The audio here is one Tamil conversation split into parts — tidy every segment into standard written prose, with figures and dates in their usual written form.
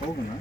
போகுமா?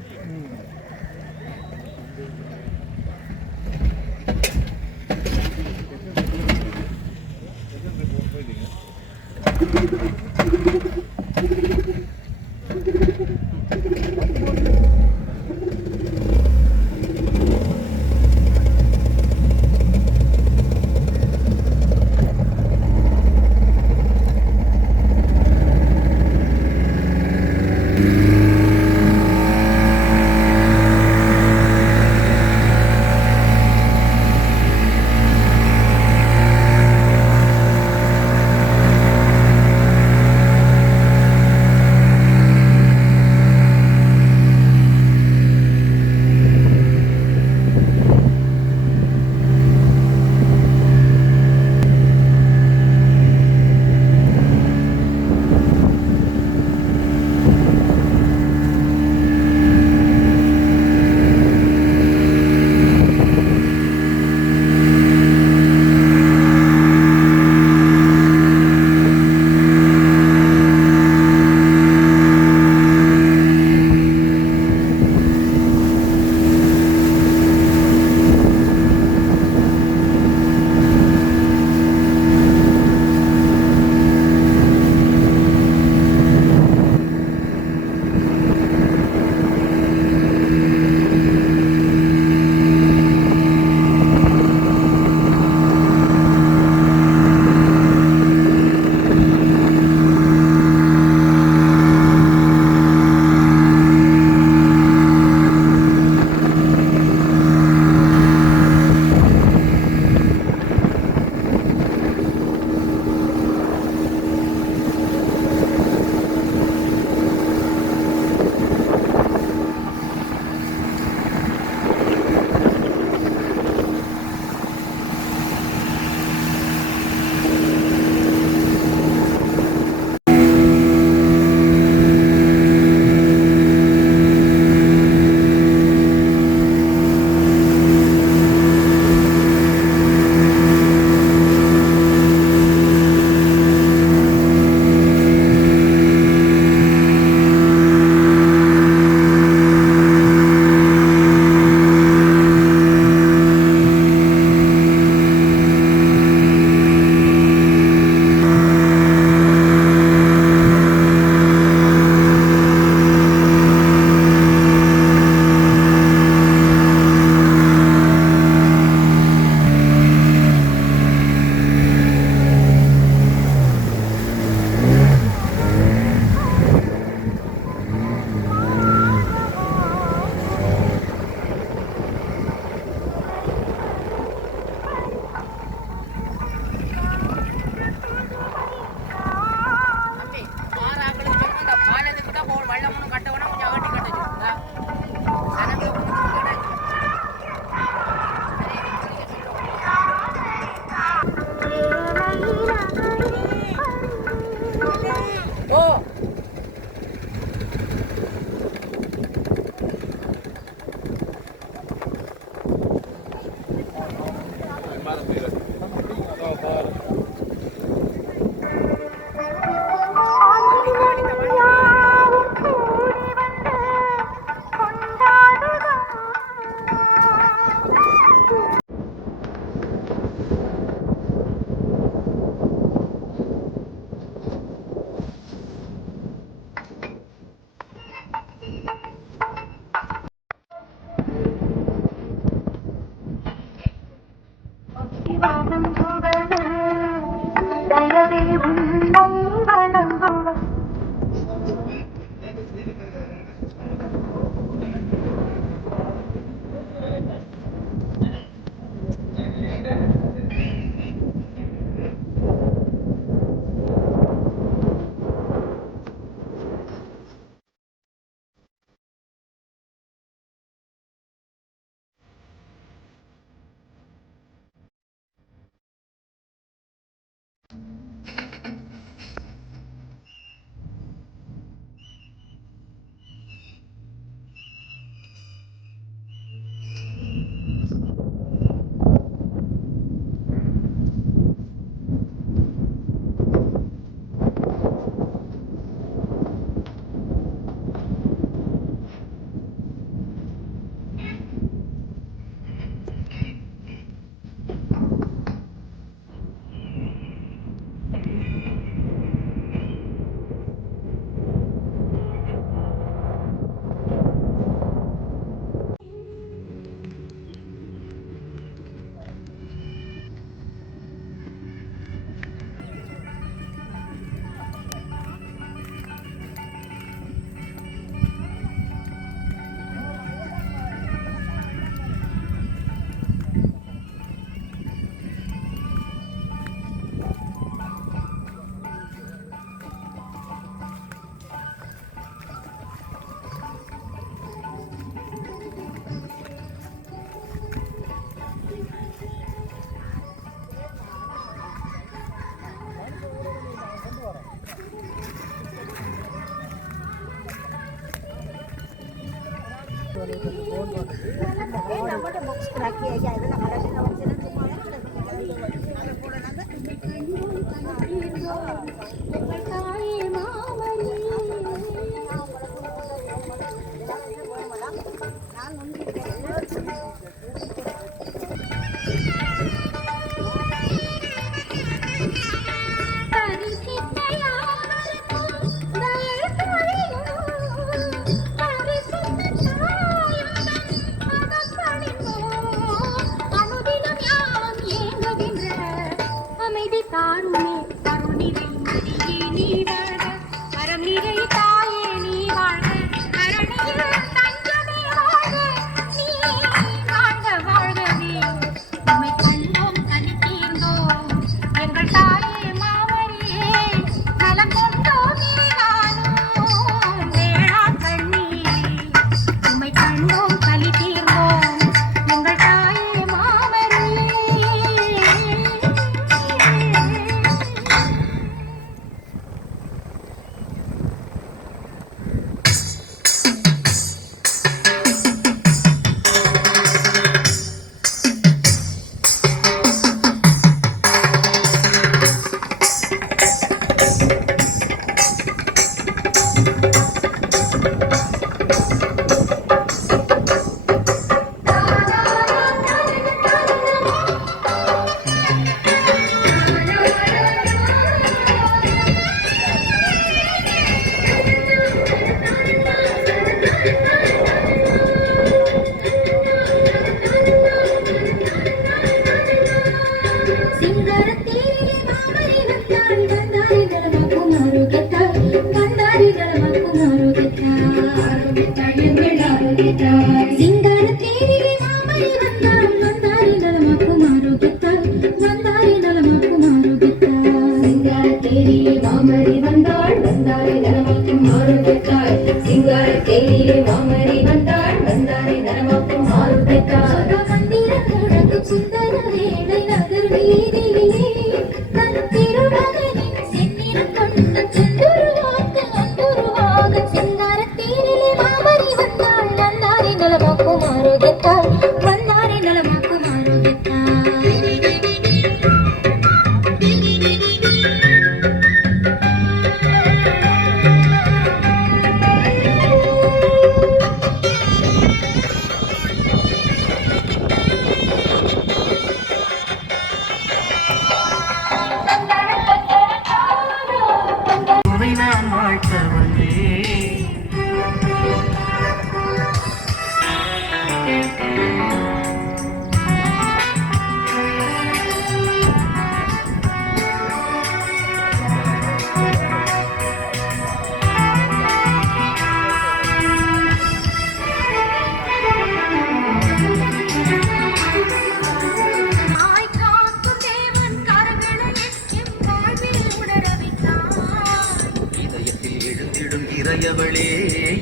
இறையவளே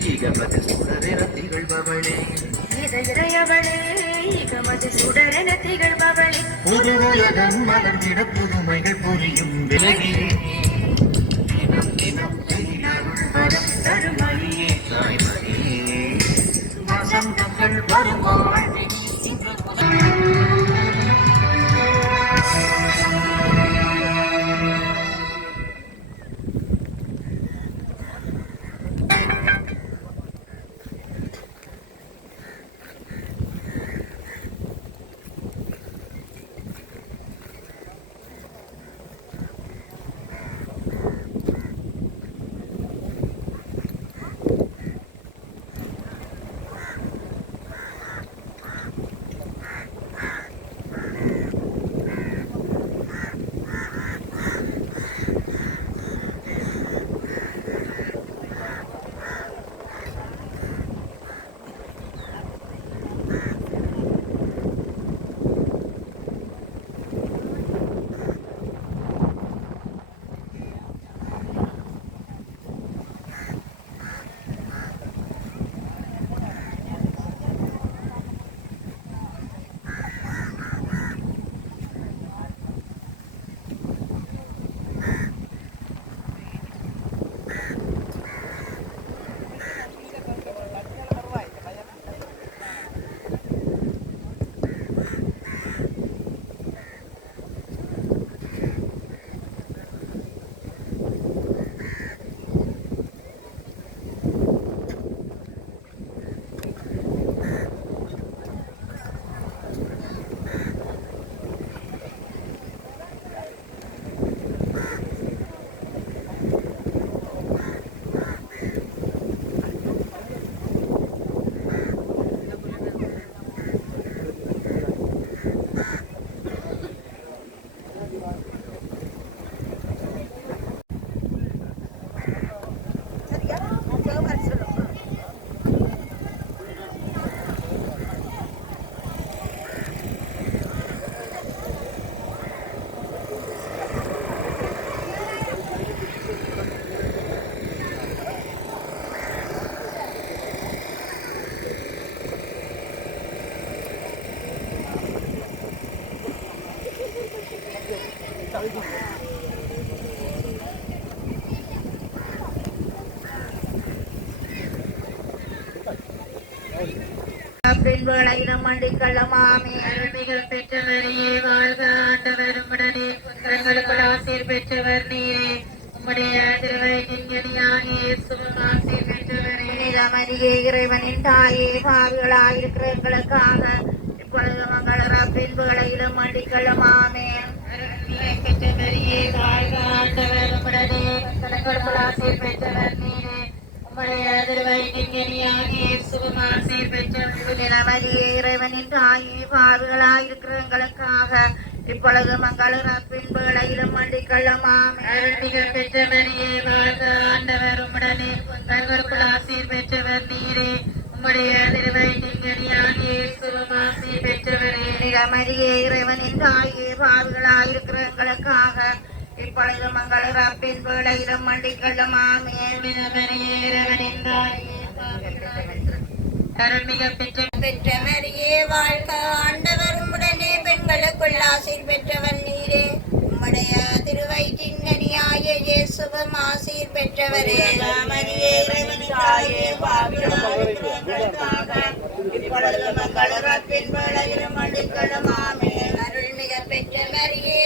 இகமது சுடரென திகழ்பவளே இகமது சுடரென திகழ்பவளே புது உலகம் மலர்ந்திட புதுமைகள் புரியும் விலகியே தினம் தினம் வரம் தருமணியே தாய்மணியே வசந்தங்கள் வரும் வாழ்வில் பின்வேளையிலும் மண்டிக்கள்ளமாமே அருள்மிகள் பெற்றவரையே வாழ்க ஆண்டவரும் உடனே எங்களுக்குள் ஆசீர் பெற்றவர் நீரே உம்முடைய திருவயிற்றின்கனியாகிய இயேசுவும் ஆசீர் பெற்றவரே நிலமரியே இறைவனின் தாயே பாவிகளாயிருக்கிற எங்களுக்காக இப்பொழுது மங்கள பின்வேளையிலும் மண்டிக்கள்ளமாமே அருள்மிகளை பெற்றவரையே வாழ்க ஆண்டவரும் உடனே எங்களுக்குள் ஆசீர் பெற்றவர் நீரே இறைவனின் தாயே பார்வைகளாயிருக்கிற எங்களுக்காக இப்பொழுது மங்கள பின்புகளையிலும் மண்டிக்கள்ளமாம் அருள்மிகள் பெற்றவரையே வாழ்க ஆண்டவர் உம்முடனே கருவருக்குள் ஆசீர் பெற்றவர் நீரே உம்முடைய திருவயிற்றின்கனியாகிய இயேசுவும் ஆசீர் பெற்றவரே நிலமரியே இறைவனின் தாயே பார்வைகளாயிருக்கிற எங்களுக்காக இப்பொழுது மங்கள பின்புகளையிலும் மண்டிக்கள்ளமாமே அருள்மிக பெற்றவரையே வாழ்க ஆண்டவர் உடனே பெண்களுக்குள் ஆசீர் பெற்றவர் நீரே உம்முடைய திருவயிற்றின் கனியாய இயேசுவும் ஆசீர் பெற்றவரே மரியே இறைவனின் தாயே பாவிகளாயிருக்கிறவர்களுக்காக இப்பொழுது மங்கள பின்புகளையிலும் மண்டிக்கள்ளமாமே அருள்மிக பெற்றவரையே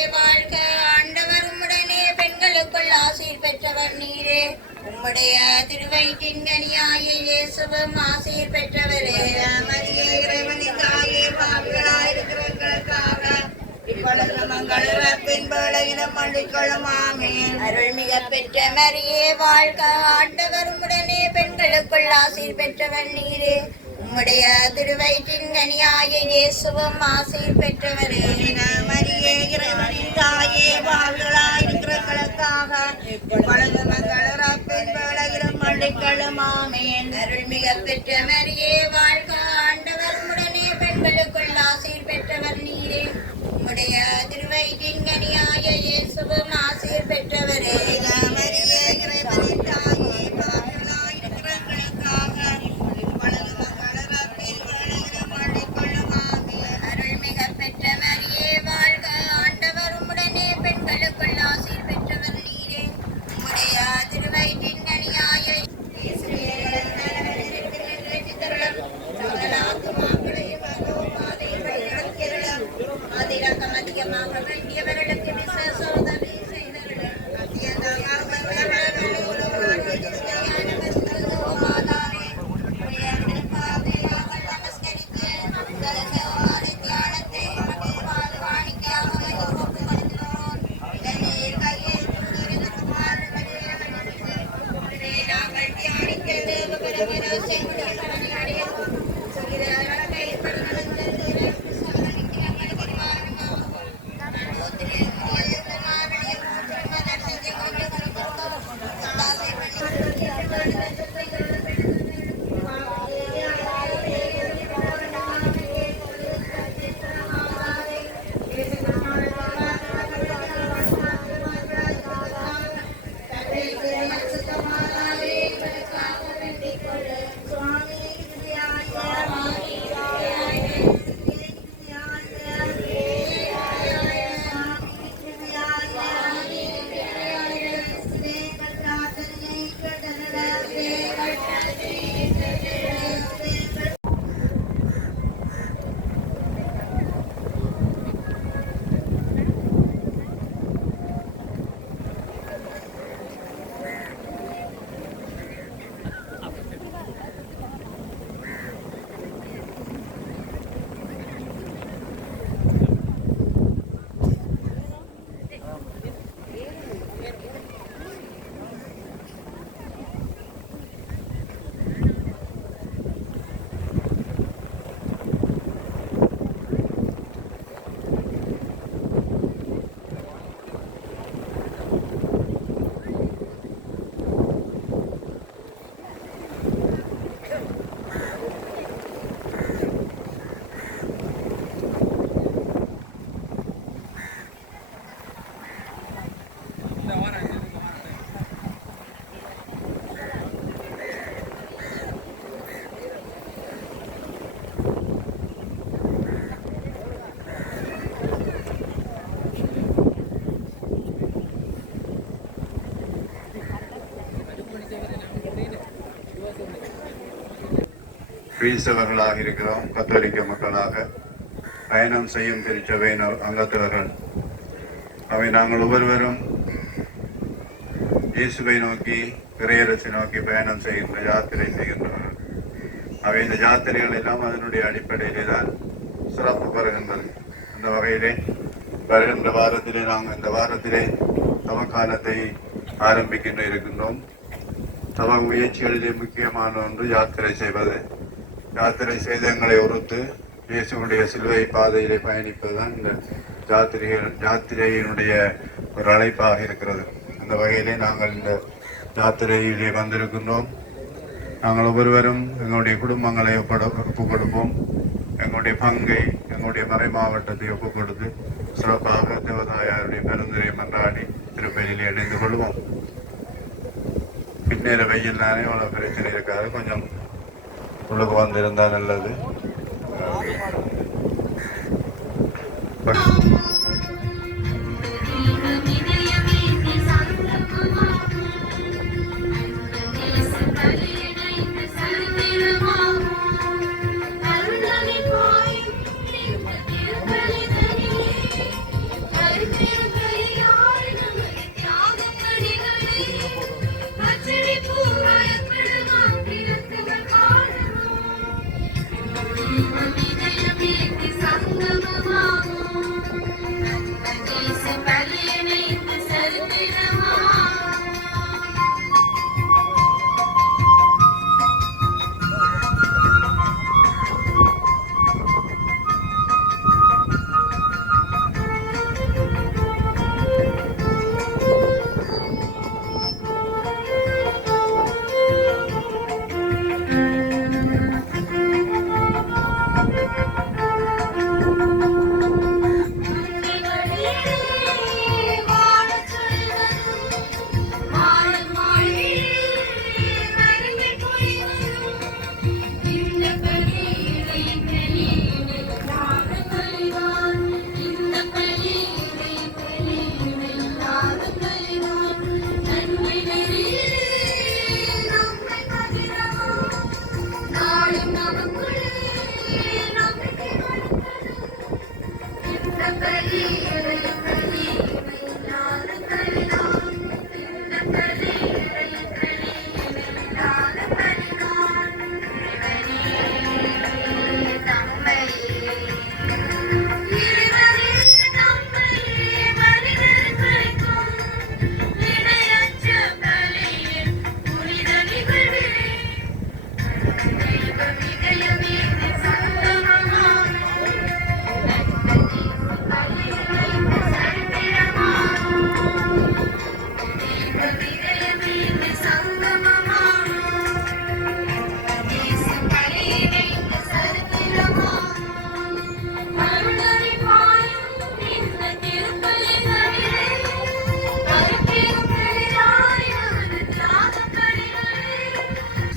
வாழ்க ஆண்டவர் உடனே பெண்களுக்குள் ஆசீர் பெற்றவர் நீரே உம்முடைய திருவயிற்றின் கனியாய இயேசுவும் ஆசீர் பெற்றவரே மரியே இறைவனின் தாயே பாவிகளாயிருக்கிறவர்களுக்காக இப்பொழுது மங்கள பின்புகளையிலும் மண்டிக்கொள்ளுமாமே அருள்மிக பெற்ற மரியே வாழ்க ஆண்டவர் உடனே பெண்களுக்குள் ஆசீர் பெற்றவர் நீரே உம்முடைய திருவயிற்றின் கனியாய இயேசுவும் ஆசீர் பெற்றவரே மரியே இறைவனின் தாயே பாவிகளாயிருக்கிறவர்களுக்காக இப்பொழுது மங்கள பின்புகளையிலும் மண்டிக்கொள்ளுமாமே அருள்மிக பெற்ற மரியே வாழ்க ஆண்டவர் உடனே பெண்களுக்குள் ஆசீர் பெற்றவர் நீரே உம்முடைய திருவயிற்றின் கனியாய இயேசுவும் ஆசீர் பெற்றவரே மரியே இறைவனின் தாயே பாவிகளாயிருக்கிறவர்களுக்காக இப்பொழுது மங்கள பின்புகளையிலும் மண்டிக்கொள்ளுமாமே அருள்மிக பெற்ற மரியே வாழ்க ஆண்டவர் உடனே பெண்களுக்குள் ஆசீர் பெற்றவர் நீரே உம்முடைய திருவயிற்றின் கனியாய அதிகமாக வேண்டியவர்களுக்கு விசேஷ உதவி செய்தவர்கள் நமஸ்கரித்து தியானத்தை நாங்கள் தியானிக்க கிறிஸ்தவர்களாக இருக்கிறோம். கத்தோலிக்க மக்களாக பயணம் செய்யும் திருச்சபையின் அங்கத்தவர்கள். அவை நாங்கள் ஒவ்வொருவரும் இயேசுவை நோக்கி இறையரசை நோக்கி பயணம் செய்கின்ற யாத்திரை செய்கின்றவர்கள். அவை இந்த யாத்திரைகள் எல்லாம் அதனுடைய அடிப்படையிலே தான் சிறப்பு பெறுகின்றது. அந்த வகையிலே வருகின்ற வாரத்திலே நாங்கள் இந்த வாரத்திலே தவக்காலத்தை ஆரம்பிக்கின்ற இருக்கின்றோம். தவ முயற்சிகளிலே முக்கியமான ஒன்று யாத்திரை செய்வது. யாத்திரை செய்து எங்களை ஒருத்து இயேசுடைய சிலுவை பாதையிலே பயணிப்பதுதான் இந்த யாத்திரையினுடைய ஒரு அழைப்பாக இருக்கிறது. அந்த வகையிலே நாங்கள் இந்த யாத்திரையிலே வந்திருக்கின்றோம். நாங்கள் ஒவ்வொருவரும் எங்களுடைய குடும்பங்களை ஒப்புக் கொடுப்போம். எங்களுடைய பங்கை, எங்களுடைய மறை மாவட்டத்தை ஒப்புக் கொடுத்து சிறப்பாக தேவதாயாருடைய பெருந்துரை மன்றாடி திருப்பதியிலே அடைந்து கொள்வோம். பின்னேற வெயில் தானே அவ்வளோ பிரச்சனை இருக்காது, கொஞ்சம் உள்ளுக்கு வந்திருந்தால் நல்லது.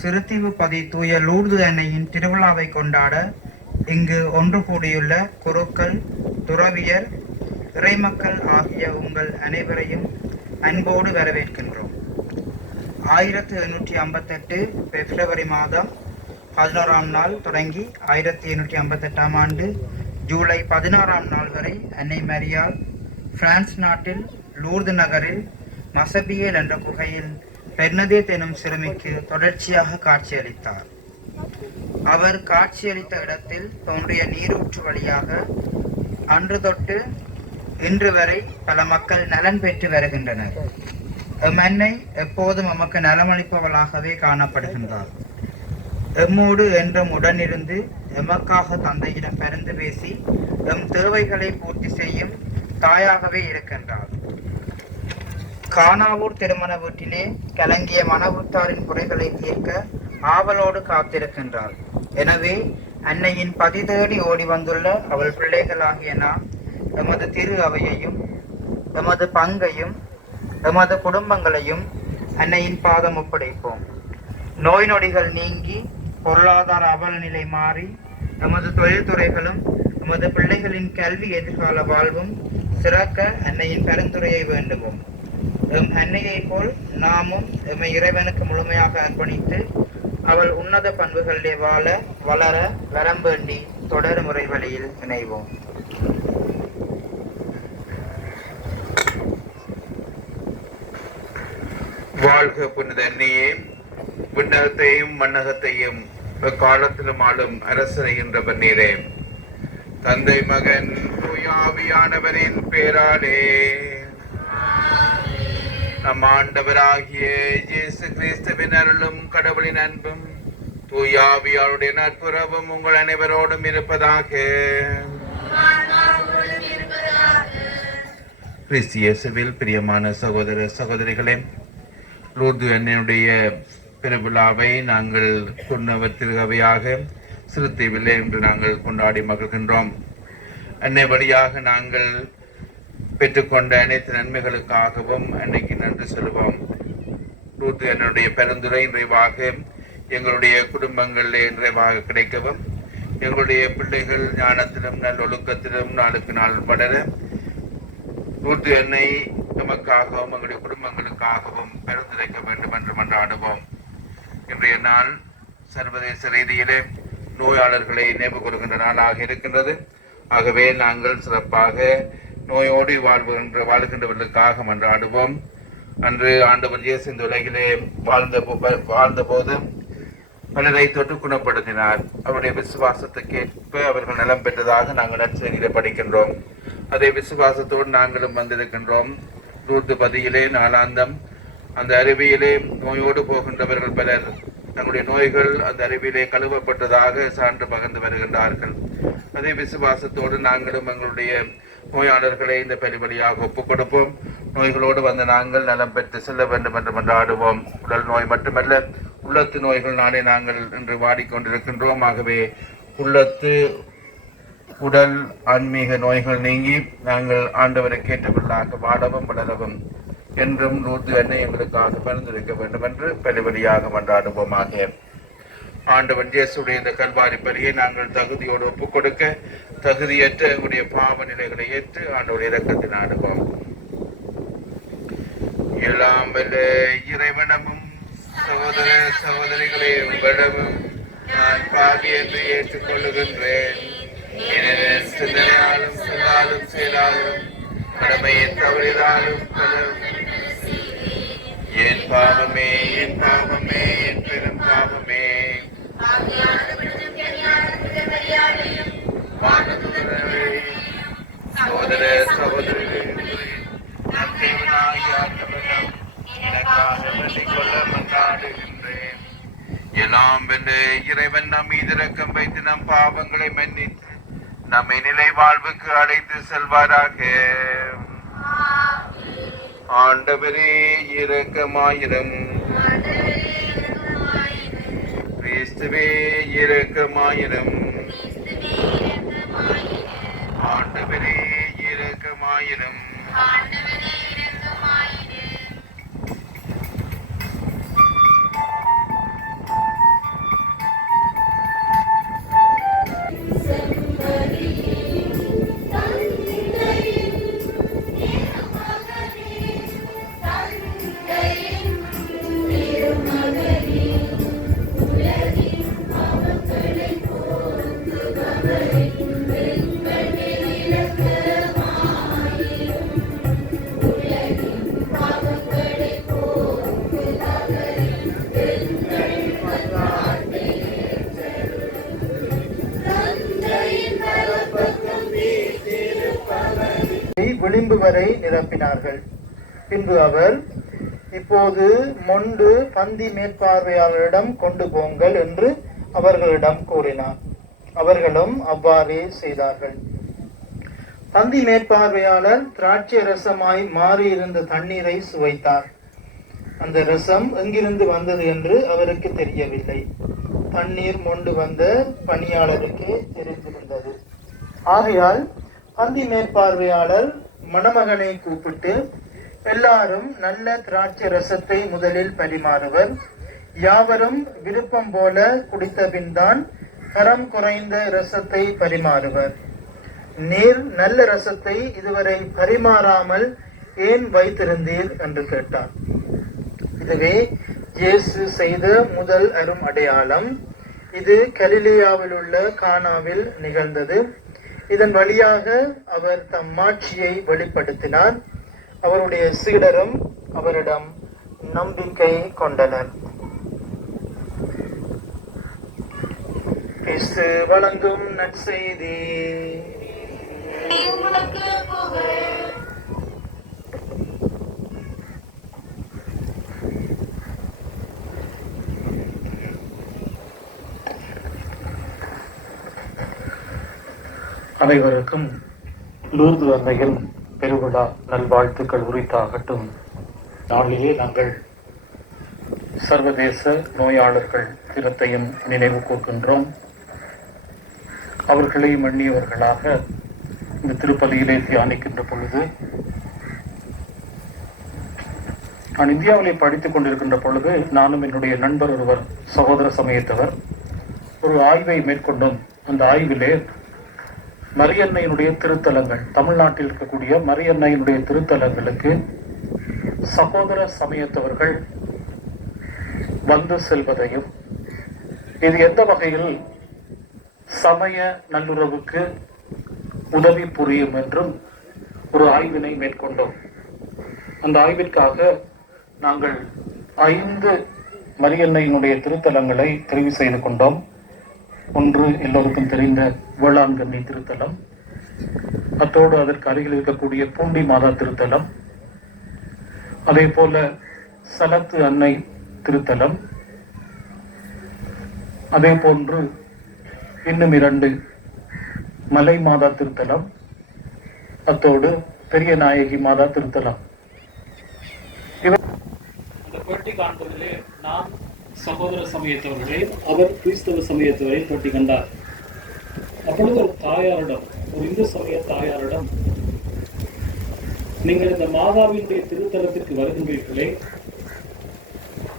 சிறுத்தீவு பதி தூய லூர்து அன்னையின் திருவிழாவை கொண்டாட இங்கு ஒன்று கூடியுள்ள குருக்கள், துறவியர், இறைமக்கள் ஆகிய உங்கள் அனைவரையும் அன்போடு வரவேற்கின்றோம். 1858 பிப்ரவரி மாதம் 11ஆம் நாள் தொடங்கி 1858ஆம் ஆண்டு ஜூலை 16ஆம் நாள் வரை அன்னை மரியாள் பிரான்ஸ் நாட்டில் லூர்து நகரில் மசபியல் என்ற குகையில் பெர்னதேத் எனும் சிறுமிக்கு தொடர்ச்சியாக காட்சியளித்தார். அவர் காட்சியளித்த இடத்தில் தோன்றிய நீரூற்று வழியாக அன்று தொட்டு இன்று வரை பல மக்கள் நலன் பெற்று வருகின்றனர். எம்மன்னை எப்போதும் எமக்கு நலமளிப்பவளாகவே காணப்படுகின்றார். எம்மோடு என்றும் உடனிருந்து எமக்காக தந்தையிடம் பரிந்து பேசி எம் தேவைகளை பூர்த்தி செய்யும் தாயாகவே இருக்கின்றார். கானாவூர் திருமண வீட்டிலே கலங்கிய மனவுத்தாரின் குறைகளை தீர்க்க ஆவலோடு காத்திருக்கின்றார். எனவே அன்னையின் பதி தேடி ஓடி வந்துள்ள அவள் பிள்ளைகளாகிய நாம் எமது திரு அவையையும் எமது பங்கையும் எமது குடும்பங்களையும் அன்னையின் பாதம் ஒப்படைப்போம். நோய் நொடிகள் நீங்கி பொருளாதார அவல நிலை மாறி எமது தொழில்துறைகளும் எமது பிள்ளைகளின் கல்வி எதிர்கால வாழ்வும் சிறக்க அன்னையின் பரிந்துரையை வேண்டுவோம். எம் அன்னையை போல் நாமும் எம்மை இறைவனுக்கு முழுமையாக அர்ப்பணித்து அவள் உன்னத பண்புகளிலே வாழ வளர வரம்பேண்டி தொடர் முறை வழியில் இணைவோம். வாழ்க புனித அன்னையே, விண்ணகத்தையும் மண்ணகத்தையும் காலத்திலும் ஆளும் அரசரைகின்றவர் நீரே. தந்தை மகன் தூயாவியானவரின் பேராலே நம் ஆண்டவராகிய இயேசு கிறிஸ்துவின் அருளும் கடவுளின் அன்பும் தூயாவியாருடைய நட்புறவும் உங்கள் அனைவரோடும் இருப்பதாக. கிறிஸ்து இயேசுவில் பிரியமான சகோதர சகோதரிகளே, லூர்து அன்னையுடைய பெருவிழாவை நாங்கள் குன்னவர் திருகவையாக சிறுத்தீவில்லை என்று நாங்கள் கொண்டாடி மகிழ்கின்றோம். அன்னை வழியாக நாங்கள் பெற்றுக்கொண்ட அனைத்து நன்மைகளுக்காகவும் அன்னைக்கு நன்றி சொல்வோம். லூர்து அன்னையுடைய பெருந்துரை நிறைவாக எங்களுடைய குடும்பங்களிலே நிறைவாக கிடைக்கவும், எங்களுடைய பிள்ளைகள் ஞானத்திலும் நல்லொழுக்கத்திலும் நாளுக்கு நாள் வளர லூர்து அன்னை நமக்காகவும் எங்களுடைய குடும்பங்களுக்காகவும் பரிந்துரைக்க வேண்டும் என்று மன்றாடுவோம். இன்றைய நாள் சர்வதேச ரீதியிலே நோயாளர்களை நினைவு கூறுகின்ற நாளாக இருக்கின்றது. ஆகவே நாங்கள் சிறப்பாக நோயோடு வாழ்கின்றவர்களுக்காக மன்றாடுவோம். அன்று ஆண்டவர் இயேசு இந்த உலகிலே வாழ்ந்த போது பலரை தொட்டு குணப்படுத்தினார். அவருடைய விசுவாசத்துக்கேற்ப அவர்கள் நலம் பெற்றதாக நாங்கள் நற்செய்தியிலே படிக்கின்றோம். அதே விசுவாசத்தோடு நாங்களும் வந்திருக்கின்றோம். லூர்து பதியிலே நாளாந்தம் அந்த அருவியிலே நோயோடு போகின்றவர்கள் பலர் தங்களுடைய நோய்கள் அந்த அருவியிலே கழுவப்பட்டதாக சான்று பகிர்ந்து வருகின்றார்கள். அதே விசுவாசத்தோடு நாங்களும் எங்களுடைய நோயாளர்களை இந்த பலிபலியாக ஒப்புக் கொடுப்போம். நோய்களோடு வந்த நாங்கள் நலம் பெற்று செல்ல வேண்டும் என்று மன்றாடுவோம். உடல் நோய் மட்டுமல்ல, உள்ளத்து நோய்கள் நாளே நாங்கள் இன்று வாடிக்கொண்டிருக்கின்றோம். ஆகவே உள்ளத்து உடல் ஆன்மீக நோய்கள் நீங்கி நாங்கள் ஆண்டவரை கேட்டவர்களாக வாழவும் வளரவும் என்றும் லூர்து அன்னை எங்களுக்காக பரிந்துரைக்க வேண்டும் என்று பலிபலியாக மன்றாடுவோமாக. ஆண்டவன் இயேசுடைய இந்த கல்வாரி பலியை நாங்கள் தகுதியோடு ஒப்புக் கொடுக்க தகுதியற்ற எங்களுடைய பாவ நிலைகளை ஏற்று ஆண்டவருடைய இரக்கத்தை நாடுவோம். எல்லாம் வல்ல இறைவனமும் சகோதர சகோதரிகளே, உங்களிடமும் நான் பாவி என்று ஏற்றுக்கொள்ளுகின்றேன். சிந்தனையாலும் சொல்லாலும் செயலாலும் கடமையை தவறினாலும் என் பாவமே என் பாவமே என் பெரும் பாவமே. சகோதர சகோதரிகளே, எல்லாம் வென்று இறைவன் நம் மீது இரக்கம் வைத்து நம் பாவங்களை மன்னித்து நம்மை நிலை வாழ்வுக்கு அழைத்து செல்வாராக. ஆண்டவரே இரக்கமாயிரம். கிறிஸ்துவே இரக்கமாயிரம். ஆண்டவரே இரக்கமாயிரம். விளிம்பு வரை நிரப்பினார்கள். பின்பு அவர், இப்போது மொண்டு பந்தி மேற்பார்வையாளரிடம் கொண்டு போங்கள் என்று அவர்களிடம் கூறினார். அவர்களும் அவ்வாறே செய்தார்கள். பந்தி மேற்பார்வையாளர் திராட்சை ரசமாய் மாறியிருந்த தண்ணீரை சுவைத்தார். அந்த ரசம் எங்கிருந்து வந்தது என்று அவருக்கு தெரியவில்லை. தண்ணீர் மொண்டு வந்த பணியாளருக்கு தெரிந்திருந்தது. ஆகையால் பந்தி மேற்பார்வையாளர் மணமகனை கூப்பிட்டு, எல்லாரும் நல்ல திராட்சை ரசத்தை முதலில் பரிமாறுவர், யாவரும் விருப்பம் போல குடித்த பின் தான் தரம் குறைந்த ரசத்தை பரிமாறுவர். நீர் நல்ல ரசத்தை இதுவரை பரிமாறாமல் ஏன் வைத்திருந்தீர் என்று கேட்டார். இதுவே இயேசு செய்த முதல் அரும் அடையாளம். இது கலிலேயாவில் உள்ள கானாவில் நிகழ்ந்தது. இதன் வழியாக அவர் தம் மாட்சியை வெளிப்படுத்தினார். அவருடைய சீடரும் அவரிடம் நம்பிக்கை கொண்டனர். கிறிஸ்து வழங்கும் நற்செய்தி. அனைவருக்கும் லூர்து அன்னையின் பெருவிழா நல்வாழ்த்துக்கள் உரித்தாகட்டும். நாளிலே நாங்கள் சர்வதேச நோயாளர்கள் தினத்தையும் நினைவு கூர்கின்றோம். அவர்களையும் எண்ணியவர்களாக இந்த திருப்பலியிலே தியானிக்கின்ற பொழுது நான் இந்தியாவிலே படித்துக் கொண்டிருக்கின்ற பொழுது நானும் என்னுடைய நண்பர் ஒருவர் சகோதர சமயத்தவர் ஒரு ஆய்வை மேற்கொண்டோம். அந்த ஆய்விலே மரியன்னையினுடைய திருத்தலங்கள், தமிழ்நாட்டில் இருக்கக்கூடிய மரியன்னையினுடைய திருத்தலங்களுக்கு சகோதர சமயத்தவர்கள் வந்து செல்வதையும் இது எந்த வகையில் சமய நல்லுறவுக்கு உதவி புரியும் என்றும் ஒரு ஆய்வினை மேற்கொண்டோம். அந்த ஆய்விற்காக நாங்கள் 5 மரியன்னையினுடைய திருத்தலங்களை தெரிவு செய்து கொண்டோம். ஒன்று எல்லோருக்கும் தெரிந்த வேளாங்கண்ணி திருத்தலம், அத்தோடு அதற்கு அருகில் இருக்கக்கூடிய பூண்டி மாதா திருத்தலம், அதே போல சலத்து அன்னை திருத்தலம், அதே போன்று இன்னும் 2 மலை மாதா திருத்தலம், அத்தோடு பெரிய நாயகி மாதா திருத்தலம். இந்த பேட்டி காண்பதிலே நாம் சகோதர சமயத்தவர்களே, அவர் கிறிஸ்தவ சமயத்தவரை போட்டி கண்டார். அப்பொழுது ஒரு தாயாரிடம், ஒரு இந்து சமய தாயாரிடம், நீங்கள் இந்த மாதாவினுடைய திருத்தலத்திற்கு வருகின்றீர்களே,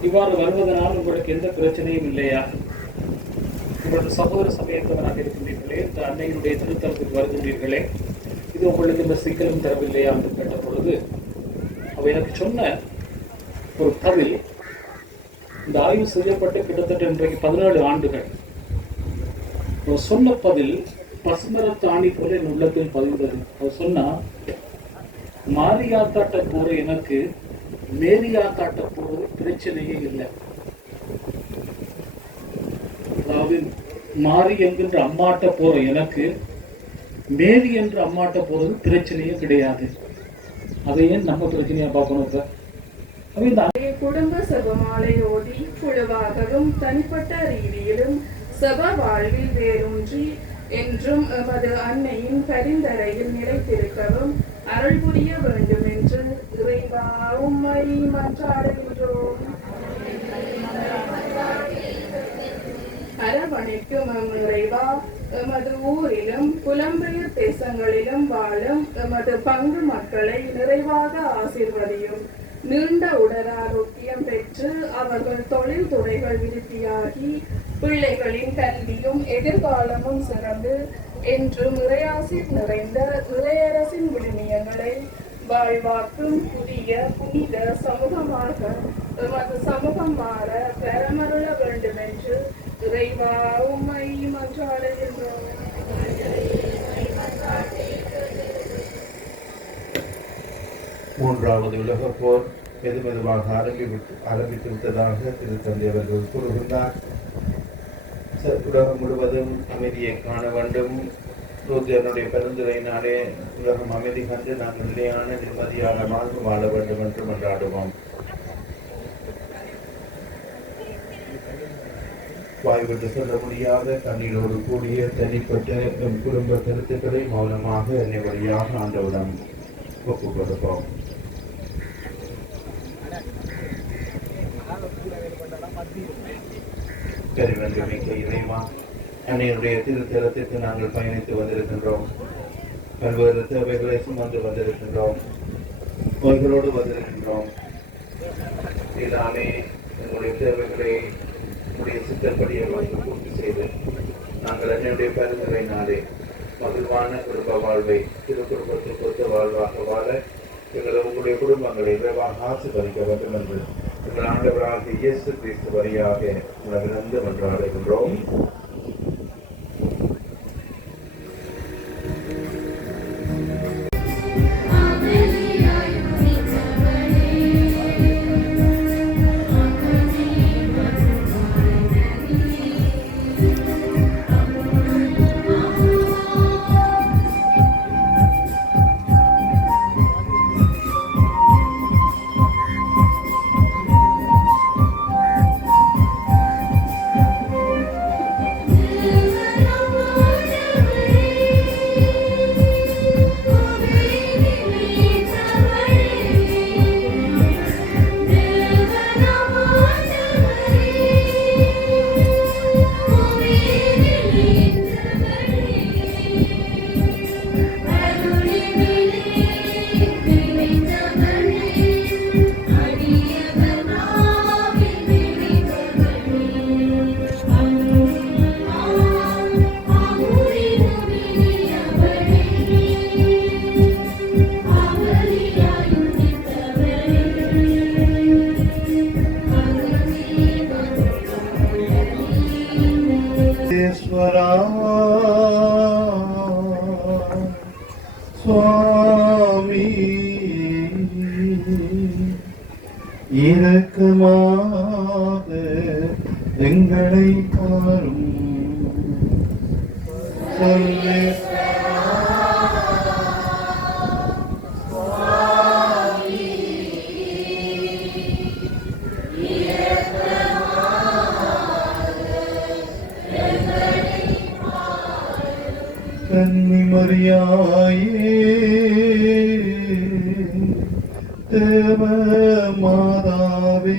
இவ்வாறு வருவதனால் உங்களுக்கு எந்த பிரச்சனையும் இல்லையா? உங்களது சகோதர சமயத்தவராக இருக்கின்றீர்களே, இந்த அன்னையினுடைய திருத்தலத்துக்கு வருகின்றீர்களே, இது உங்களுக்கு இந்த சிக்கலும் தரவில்லையா என்று கேட்ட பொழுது அவ எனக்கு சொன்ன ஒரு பதில், இந்த ஆய்வு செய்யப்பட்டு கிட்டத்தட்ட இன்றைக்கு 17 ஆண்டுகள். அவர் சொன்ன பதில் பசுமரத்து ஆணி போல என் உள்ளத்தில் பதிந்தது. அவர் சொன்னா, மாரியாத்தாட்ட போற எனக்கு மேரியாத்தாட்ட போறது பிரச்சனையே இல்லை. அதாவது மாரி என்கின்ற அம்மாட்ட போற எனக்கு மேரி என்ற அம்மாட்ட போறது பிரச்சனையே கிடையாது. அதையே நம்ம பிரச்சனையா பார்க்கணும் சார். குடும்ப சபமாலை ஓதி குழுவாகவும் தனிப்பட்ட ரீதியிலும் சப வாழ்வில் வேரூன்றி என்றும் எமது அன்னையின் பரிந்தரையில் நிலைத்திருக்கவும் அருள் புரிய வேண்டும் என்று இறைவா உம்மை மன்றாடுகின்றோம். அரவணைக்கும் இறைவா, எமது ஊரிலும் புலம்பெயர் தேசங்களிலும் வாழும் எமது பங்கு மக்களை நிறைவாக ஆசீர்வதியும். நீண்ட உடல் ஆரோக்கியம் பெற்று அவர்கள் தொழில் துறைகள் விருத்தியாகி பிள்ளைகளின் கல்வியும் எதிர்காலமும் சிறந்து என்றும் இறையாசிர் நிறைந்த இறையரசின் விழுமியங்களை வாழ்வாக்கும் புதிய புனித சமூகமாக எமது சமூகம் மாற பெறமருள வேண்டும் என்று இறைவா உம்மை மன்றாடுகின்றோம். மூன்றாவது உலகப் போர் மெதுமெதுவாக ஆரம்பித்து விட்டதாக திருத்தந்தை அவர்கள் கூறுகின்றார். உலகம் முழுவதும் அமைதியை காண வேண்டும். லூர்தியனுடைய பரிந்துரையினாலே உலகம் அமைதி கண்டு நாங்கள் நிலையான நிம்மதியான வாழ்வு வாழ வேண்டும் என்று மன்றாடுவோம். வாய்விட்டு சொல்ல முடியாத கண்ணீரோடு கூடிய தனிப்பட்ட எம் குடும்ப கருத்துக்களை மௌனமாக என்னை வழியாக ஆண்டவுடன் ஒப்புக் கொடுப்போம். பெருவென்றமிக்க இறைவா, அன்னையுடைய திருத்தலத்திற்கு நாங்கள் பயணித்து வந்திருக்கின்றோம். பல்வேறு தேவைகளை சுமந்து வந்திருக்கின்றோம். நோய்களோடு வந்திருக்கின்றோம். இதானே எங்களுடைய தேவைகளை உடைய சித்தப்படியை பூர்த்தி செய்து நாங்கள் அன்னையுடைய பரிந்துரையினாலே மகிழ்வான குடும்ப வாழ்வை திருக்குடும்பத்தில் கொத்த வாழ்வாக வாழ எங்களை உங்களுடைய குடும்பங்களை விரைவாக ஆசீர்வதிக்க வேண்டும் என்று எங்கள் ஆண்டவராகிய இயேசு கிறிஸ்து வழியாக உலகிலிருந்து மன்றாடுகின்றோம். சுவாமி இரக்கமாக எங்களை பாரும். கன்னிமரியாயே தேவ மாதாவே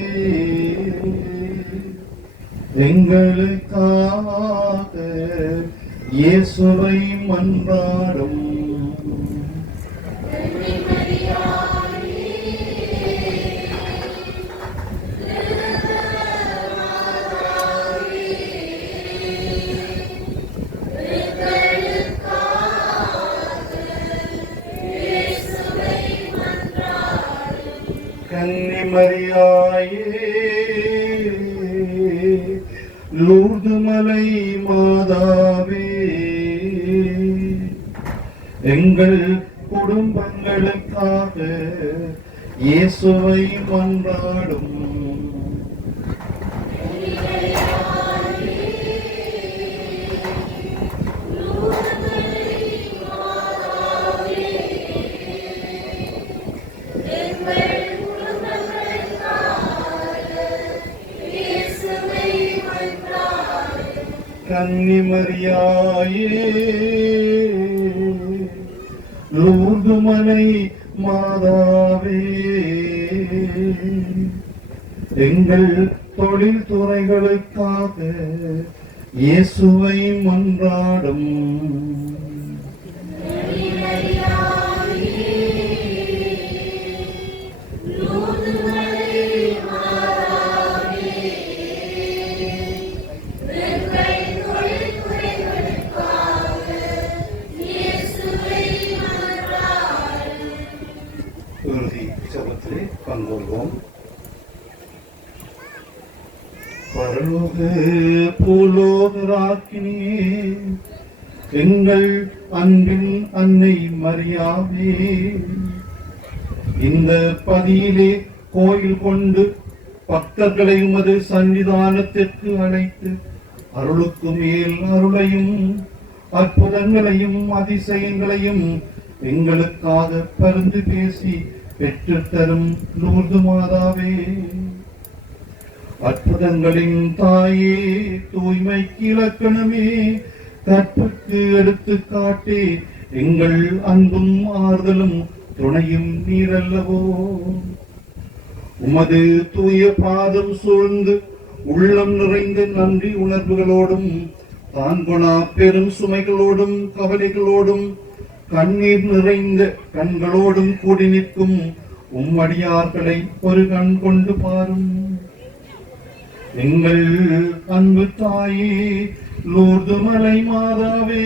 எங்களுக்காக இயேசுவை மன்றாடும். கன்னிமரியாயே லூர்து மலை மாதாவே எங்கள் குடும்பங்களுக்காக இயேசுவை மன்றாடும். கன்னிமரியாயே லூர்து மலை மாதாவே எங்கள் தொழில் துறைகளுக்காக இயேசுவை மன்றாடும். பங்கொள்வோம். பரலோக பூலோக ராக்கினியே எங்கள் அன்பின் அன்னை மரியாவே இந்த பதியிலே கோயில் கொண்டு பக்தர்களை உமது சன்னிதானத்திற்கு அழைத்து அருளுக்கு மேல் அருளையும் அற்புதங்களையும் அதிசயங்களையும் எங்களுக்காக பரிந்து பேசி பெற்றுத்தரும் லூர்து மாதாவே, அற்புதங்களின் தாயே, தூய்மைக்கு இலக்கணமே, கற்புக்கு எடுத்துக்காட்டே, எங்கள் அன்பும் ஆறுதலும் துணையும் நீரல்லவோ. உமது தூய பாதம் சூழ்ந்து உள்ளம் நிறைந்த நன்றி உணர்வுகளோடும் தான்கொணா பெரும் சுமைகளோடும் கவலைகளோடும் கண்ணீர் நிறைந்த கண்களோடும் கூடி நிற்கும் உம்மடியார்களை ஒரு கண் கொண்டு பாரும். எங்கள் அன்பு தாயே, லூர்து மலை மாதாவே,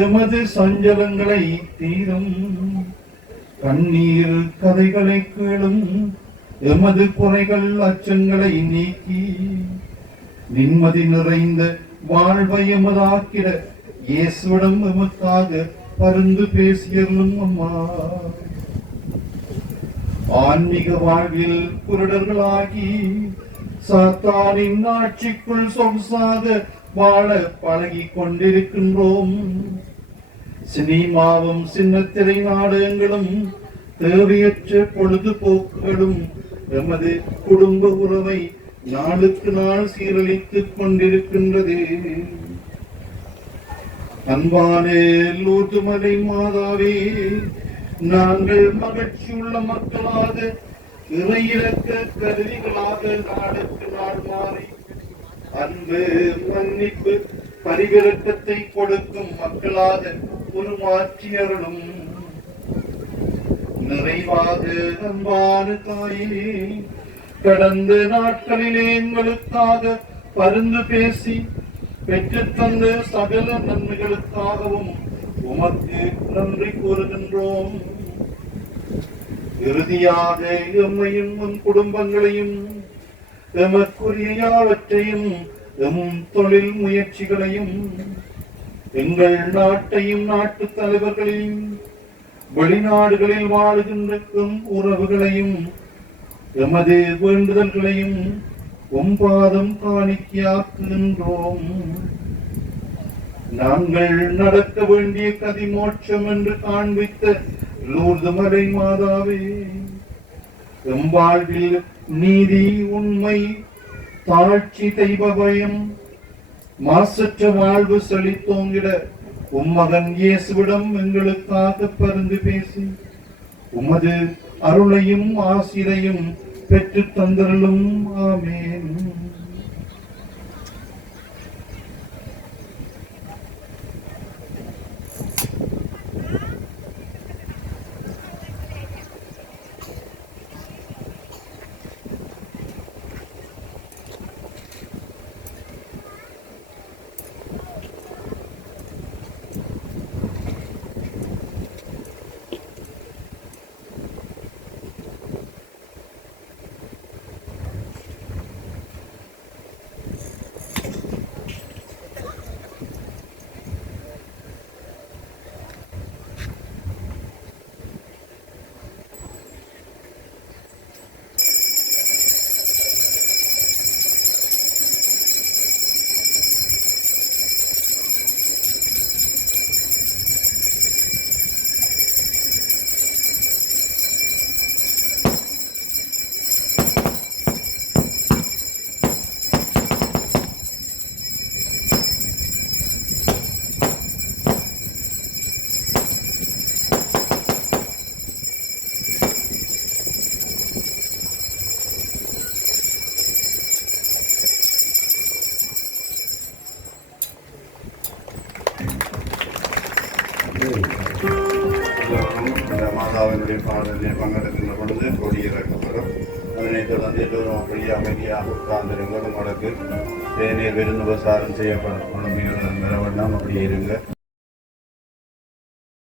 எமது சஞ்சலங்களை தீரும், கண்ணீர் கதைகளை கேளும், எமது குறைகள் அச்சங்களை நீக்கி நிம்மதி நிறைந்த வாழ்வை எமதாக்கிட இயேசுவிடம் எமக்காக பரிந்து பேசியருளும் அம்மா. ஆன்மீக வாழ்வில் குருடர்களாகி சாத்தானின் ஆட்சிக்குள் சொகுசாக வாழ பழகி கொண்டிருக்கின்றோம். சினிமாவும் சின்னத்திரை நாடகங்களும் தேவையற்ற பொழுதுபோக்குகளும் எமது குடும்ப உறவை நாளுக்கு நாள் சீரழித்துக் கொண்டிருக்கின்றது. அன்பான லூர்து மலை மாதாவே, நாங்கள் மகிழ்ச்சியுள்ள மக்களாக இறையிறக்க கருவிகளாக நாளுக்கு நாள் மாறி அன்பு மன்னிப்பு பரிவிரக்கத்தை கொடுக்கும் மக்களாக உருமாற்றியருளும். நிறைவாக அன்பான தாயே, கடந்த நாட்களிலே எங்களுக்காக பரிந்து பேசி பெற்றுத்தந்த சகல நன்மைகளுக்காகவும் உமக்கு நன்றி கூறுகின்றோம். இறுதியாக எம்மையும் உன் குடும்பங்களையும் எமக்குரிய யாவற்றையும் எம் தொழில் முயற்சிகளையும் எங்கள் நாட்டையும் நாட்டு தலைவர்களையும் வெளிநாடுகளில் வாழுகின்ற உறவுகளையும் எமது வேண்டுதல்களையும் ஒம்பாதம் காணிக்கையாக்குகின்றோம். நாங்கள் நடக்க வேண்டிய கதிமோட்சம் என்று காண்பித்த லூர்து மலை மாதாவே, எம் வாழ்வில் நீதி, உண்மை, தாழ்ச்சி, தெய்வ பயம், மாசற்ற வாழ்வு செழித்தோங்கிட உம்மகன் இயேசுவிடம் எங்களுக்காக பரிந்து பேசி உமது அருளையும் ஆசிரையும் பெற்று தந்தருளும். ஆமென். மாதாவினுடைய பாடலில் பங்கெடுக்கின்ற பொழுது கொடியிறக்கப்படும். அதனைத் தொடர்ந்து எல்லோரும் அப்படியே அமைதியாக உட்கார்ந்திருங்கள். உங்களுக்கு தேநீர் விருந்து உபசாரம் செய்யப்படும். அப்படியே இருங்க.